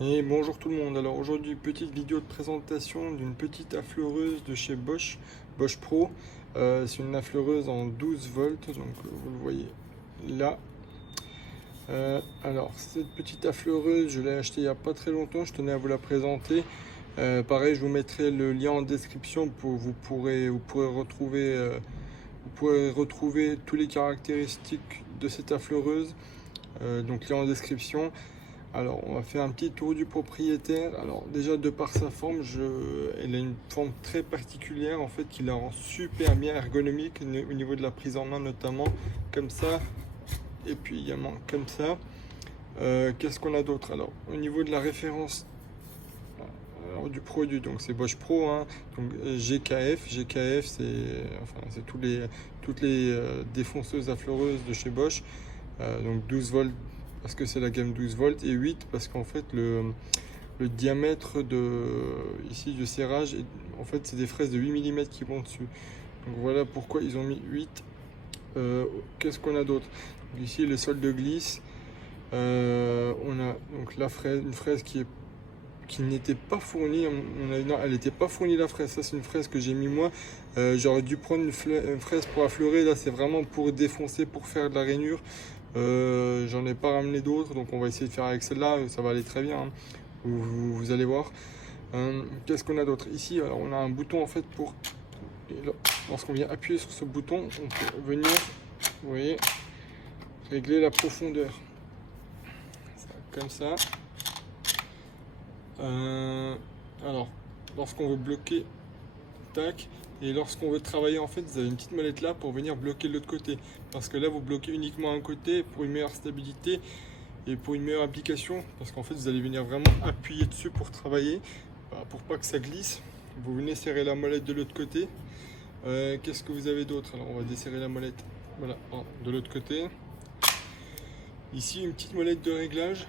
Et bonjour tout le monde. Alors aujourd'hui, petite vidéo de présentation d'une petite affleureuse de chez Bosch, Bosch Pro. C'est une affleureuse en 12 volts, donc vous le voyez là. Alors cette petite affleureuse, je l'ai achetée il n'y a pas très longtemps, je tenais à vous la présenter. Pareil, je vous mettrai le lien en description pour vous pourrez retrouver toutes les caractéristiques de cette affleureuse. Donc lien en description. Alors, on va faire un petit tour du propriétaire. Alors, déjà, de par sa forme, elle a une forme très particulière, en fait, qui la rend super bien ergonomique au niveau de la prise en main, notamment comme ça, et puis également comme ça. Qu'est-ce qu'on a d'autre? Alors, au niveau de la référence du produit, donc c'est Bosch Pro, hein, donc GKF, c'est toutes les défonceuses affleureuses de chez Bosch, donc 12 volts parce que c'est la gamme 12 volts et 8 parce qu'en fait le diamètre ici de serrage, en fait c'est des fraises de 8 mm qui vont dessus, donc voilà pourquoi ils ont mis 8. Qu'est-ce qu'on a d'autre? Ici le sol de glisse, on a donc une fraise qui n'était pas fournie. Non, elle n'était pas fournie, la fraise. Ça, c'est une fraise que j'ai mis moi. J'aurais dû prendre une fraise pour affleurer. Là, c'est vraiment pour défoncer, pour faire de la rainure. J'en ai pas ramené d'autres, donc on va essayer de faire avec celle-là. Ça va aller très bien, hein. Vous allez voir. Qu'est-ce qu'on a d'autre ici? Alors, on a un bouton en fait pour. Lorsqu'on vient appuyer sur ce bouton, on peut venir, vous voyez, régler la profondeur. Comme ça. Alors, lorsqu'on veut bloquer, tac, et lorsqu'on veut travailler, en fait, vous avez une petite molette là pour venir bloquer de l'autre côté. Parce que là, vous bloquez uniquement un côté pour une meilleure stabilité et pour une meilleure application. Parce qu'en fait, vous allez venir vraiment appuyer dessus pour travailler, pour pas que ça glisse. Vous venez serrer la molette de l'autre côté. Qu'est-ce que vous avez d'autre? Alors, on va desserrer la molette, voilà, de l'autre côté. Ici, une petite molette de réglage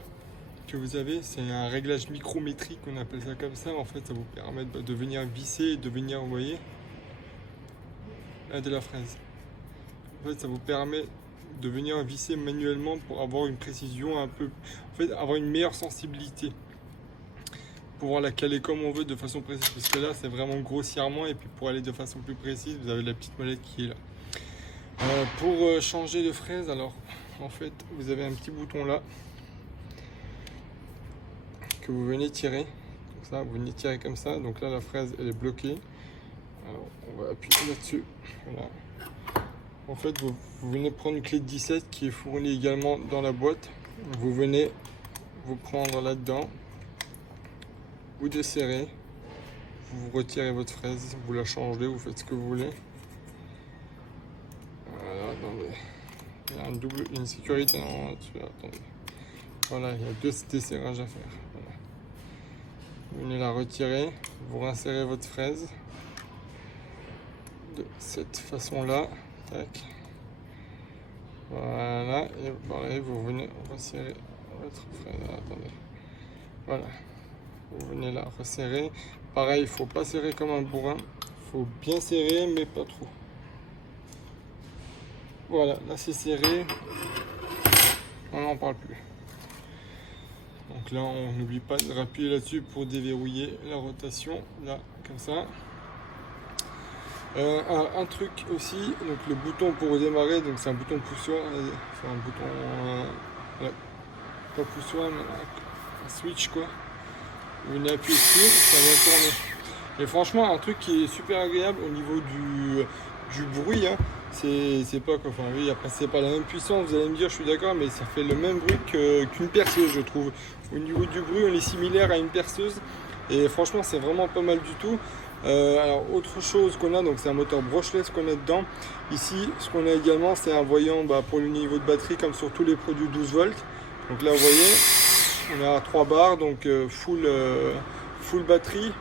que vous avez, c'est un réglage micrométrique, on appelle ça comme ça. En fait, ça vous permet de venir visser et de venir, vous voyez, de la fraise. En fait, ça vous permet de venir visser manuellement pour avoir une précision un peu, en fait, avoir une meilleure sensibilité, pouvoir la caler comme on veut de façon précise, parce que là, c'est vraiment grossièrement, et puis pour aller de façon plus précise, vous avez la petite molette qui est là. Pour changer de fraise, alors, en fait, vous avez un petit bouton là que vous venez tirer, comme ça, vous venez tirer comme ça. Donc là, la fraise, elle est bloquée. Alors, on va appuyer là-dessus. Voilà. En fait, vous venez prendre une clé de 17 qui est fournie également dans la boîte. Vous venez vous prendre là-dedans, vous desserrez, vous retirez votre fraise, vous la changez, vous faites ce que vous voulez. Voilà, attendez. Il y a une sécurité là-dessus. Attendez. Voilà, il y a 2 desserrages à faire. Voilà. Vous venez la retirer, vous rinsérez votre fraise de cette façon-là. Tac. Voilà, et pareil, vous venez resserrer votre fraise. Attendez. Voilà. Vous venez la resserrer. Pareil, il ne faut pas serrer comme un bourrin. Il faut bien serrer, mais pas trop. Voilà, là c'est serré. On n'en parle plus. Donc là, on n'oublie pas de appuyer là-dessus pour déverrouiller la rotation, là, comme ça. Un truc aussi, donc le bouton pour redémarrer, donc c'est un bouton poussoir, c'est un bouton, pas poussoir, mais un switch quoi. Vous venez appuyer dessus, ça va tourner. Et franchement, un truc qui est super agréable au niveau du bruit, hein, c'est pas quoi, enfin oui, après c'est pas la même puissance, vous allez me dire, je suis d'accord, mais ça fait le même bruit qu'une perceuse, je trouve. Au niveau du bruit, on est similaire à une perceuse, et franchement c'est vraiment pas mal du tout. Alors autre chose qu'on a, donc c'est un moteur brushless qu'on a dedans. Ici, ce qu'on a également, c'est un voyant pour le niveau de batterie comme sur tous les produits 12 volts. Donc là, vous voyez, on a 3 barres, donc full batterie.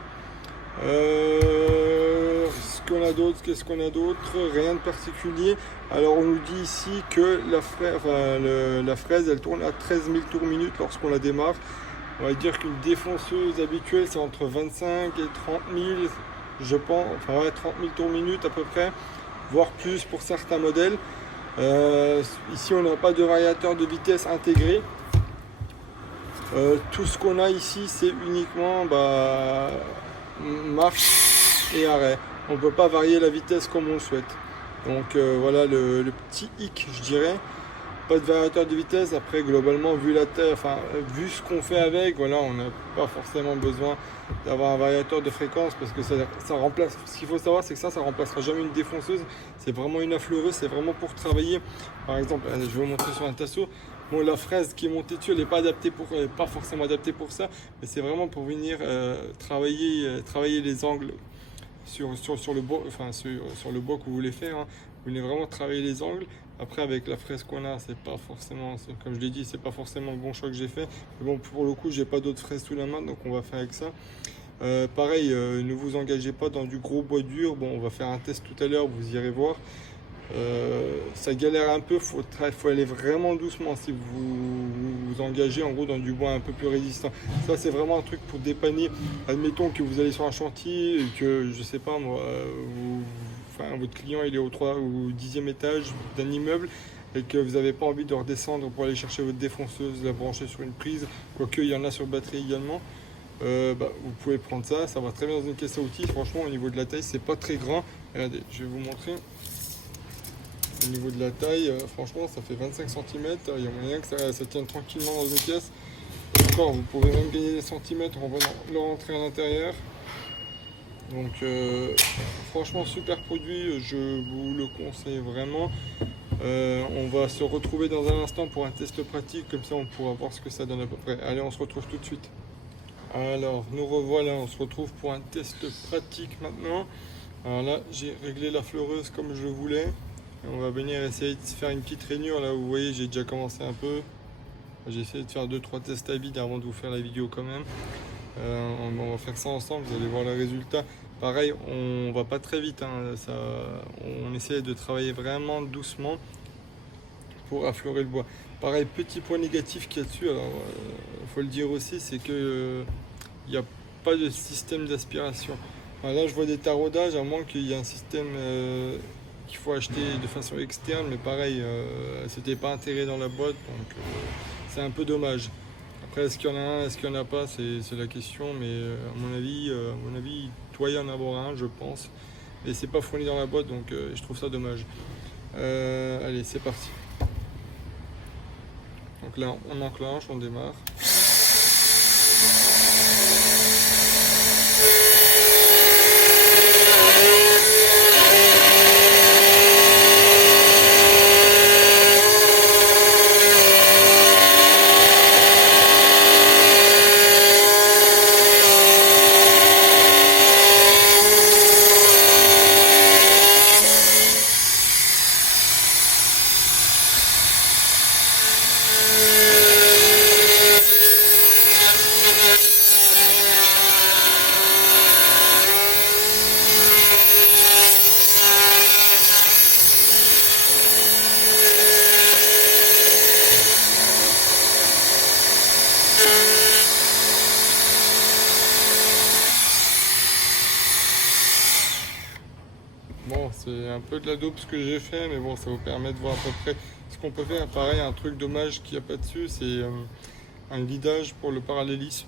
Qu'est-ce qu'on a d'autre? Rien de particulier. Alors on nous dit ici que la fraise elle tourne à 13 000 tours minute lorsqu'on la démarre. On va dire qu'une défonceuse habituelle c'est entre 25 et 30 000, je pense, enfin ouais, 30 000 tours minute à peu près, voire plus pour certains modèles. Ici on n'a pas de variateur de vitesse intégré. Tout ce qu'on a ici, c'est uniquement marche et arrêt. On ne peut pas varier la vitesse comme on le souhaite. Donc voilà le petit hic, je dirais. Pas de variateur de vitesse. Après, globalement, vu la taille, vu ce qu'on fait avec, voilà, on n'a pas forcément besoin d'avoir un variateur de fréquence parce que ça remplace. Ce qu'il faut savoir, c'est que ça remplacera jamais une défonceuse. C'est vraiment une affleureuse. C'est vraiment pour travailler. Par exemple, je vais vous montrer sur un tasseau. Bon, la fraise qui est montée dessus, elle n'est pas adaptée elle est pas forcément adaptée pour ça, mais c'est vraiment pour venir travailler les angles sur le bois, sur le bois que vous voulez faire. Hein. Vous voulez vraiment travailler les angles. Après, avec la fraise qu'on a, c'est pas forcément, comme je l'ai dit, c'est pas forcément le bon choix que j'ai fait. Mais bon, pour le coup, j'ai pas d'autres fraises sous la main, donc on va faire avec ça. Pareil, ne vous engagez pas dans du gros bois dur. Bon, on va faire un test tout à l'heure, vous irez voir. Ça galère un peu, faut aller vraiment doucement si vous engagez en gros dans du bois un peu plus résistant. Ça c'est vraiment un truc pour dépanner. Admettons que vous allez sur un chantier et que je sais pas moi, votre client il est au 3 ou 10e étage d'un immeuble et que vous n'avez pas envie de redescendre pour aller chercher votre défonceuse, la brancher sur une prise, quoique il y en a sur batterie également. Vous pouvez prendre ça, ça va très bien dans une caisse à outils. Franchement au niveau de la taille c'est pas très grand. Regardez, je vais vous montrer. Au niveau de la taille, franchement, ça fait 25 cm. Il y a moyen que ça tienne tranquillement dans une pièce. Encore, vous pouvez même gagner des centimètres en venant le rentrer à l'intérieur. Donc, franchement, super produit. Je vous le conseille vraiment. On va se retrouver dans un instant pour un test pratique. Comme ça, on pourra voir ce que ça donne à peu près. Allez, on se retrouve tout de suite. Alors, nous revoilà. On se retrouve pour un test pratique maintenant. Alors là, j'ai réglé la fleureuse comme je voulais. On va venir essayer de faire une petite rainure. Là, vous voyez, j'ai déjà commencé un peu. J'ai essayé de faire 2-3 tests à vide avant de vous faire la vidéo quand même. On va faire ça ensemble, vous allez voir le résultat. Pareil, on va pas très vite. Hein, on essaie de travailler vraiment doucement pour affleurer le bois. Pareil, petit point négatif qu'il y a dessus, alors faut le dire aussi, c'est que il n'y a pas de système d'aspiration. Là, je vois des taraudages, à moins qu'il y ait un système qu'il faut acheter de façon externe, mais pareil, c'était pas intégré dans la boîte, donc c'est un peu dommage. Après, est-ce qu'il y en a un, est-ce qu'il n'y en a pas, c'est la question, mais à mon avis, il doit y en avoir un, je pense. Et c'est pas fourni dans la boîte, donc je trouve ça dommage. Allez, c'est parti. Donc là, on enclenche, on démarre. Bon, c'est un peu de la dope ce que j'ai fait, mais bon, ça vous permet de voir à peu près ce qu'on peut faire. Pareil, un truc dommage qu'il n'y a pas dessus, c'est un guidage pour le parallélisme.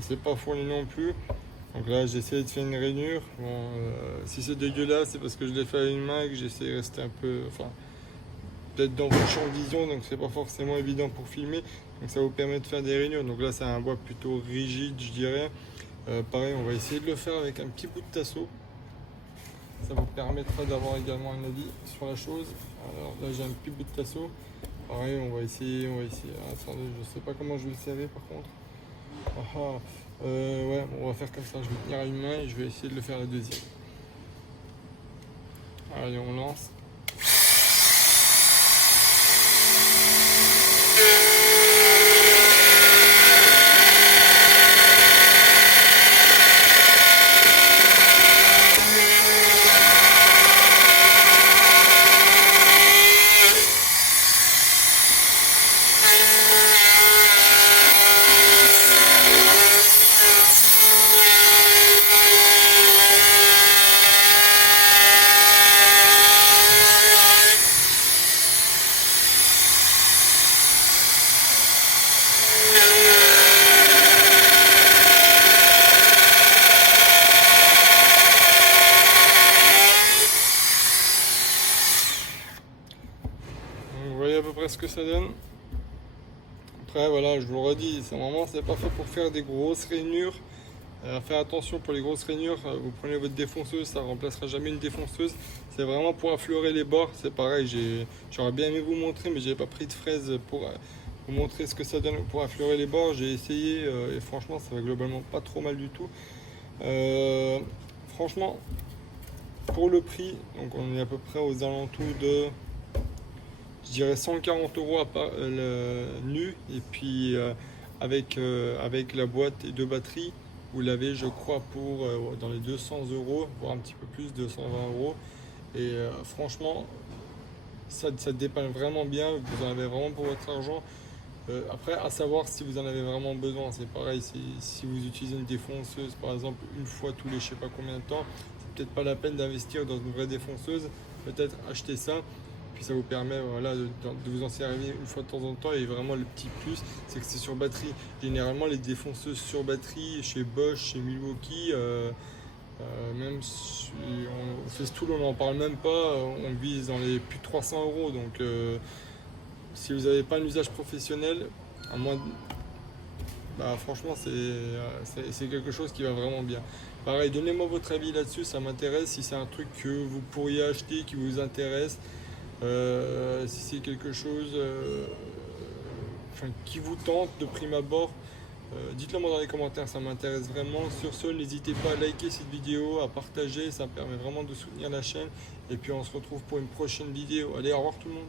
C'est pas fourni non plus. Donc là, j'ai essayé de faire une rainure. Bon, si c'est dégueulasse, c'est parce que je l'ai fait à une main et que j'essaie de rester un peu, peut-être dans votre champ de vision, donc c'est pas forcément évident pour filmer. Donc ça vous permet de faire des rainures. Donc là, c'est un bois plutôt rigide, je dirais. Pareil, on va essayer de le faire avec un petit bout de tasseau. Ça vous permettra d'avoir également un avis sur la chose. Alors là, j'ai un petit bout de tasseau. Pareil, on va essayer. Attendez, je sais pas comment je vais le serrer par contre. Ouais, on va faire comme ça. Je vais tenir à une main et je vais essayer de le faire la deuxième. Allez, on lance. ça donne. Après voilà, je vous le redis, c'est pas fait pour faire des grosses rainures. Faites attention pour les grosses rainures, vous prenez votre défonceuse, ça remplacera jamais une défonceuse. C'est vraiment pour affleurer les bords. C'est pareil, j'aurais bien aimé vous montrer, mais j'ai pas pris de fraise pour vous montrer ce que ça donne pour affleurer les bords. J'ai essayé et franchement ça va globalement pas trop mal du tout. Franchement, pour le prix, donc on est à peu près aux alentours de, je dirais 140 € à part, nu, et puis avec la boîte et deux batteries, vous l'avez je crois pour dans les 200 €, voire un petit peu plus, 220 €. Et franchement, ça dépanne vraiment bien, vous en avez vraiment pour votre argent. Après, à savoir si vous en avez vraiment besoin, c'est pareil, si vous utilisez une défonceuse par exemple une fois tous les je sais pas combien de temps, c'est peut-être pas la peine d'investir dans une vraie défonceuse, peut-être acheter ça, puis ça vous permet voilà, de vous en servir une fois de temps en temps. Et vraiment le petit plus, c'est que c'est sur batterie. Généralement les défonceuses sur batterie, chez Bosch, chez Milwaukee, même si on Festool on n'en parle même pas, on vise dans les plus de 300 €. Donc si vous n'avez pas un usage professionnel, à moins franchement c'est quelque chose qui va vraiment bien. Pareil, donnez-moi votre avis là-dessus, ça m'intéresse. Si c'est un truc que vous pourriez acheter, qui vous intéresse, si c'est quelque chose qui vous tente de prime abord, dites-le moi dans les commentaires, ça m'intéresse vraiment. Sur ce, n'hésitez pas à liker cette vidéo, à partager, ça me permet vraiment de soutenir la chaîne. Et puis on se retrouve pour une prochaine vidéo. Allez, au revoir tout le monde.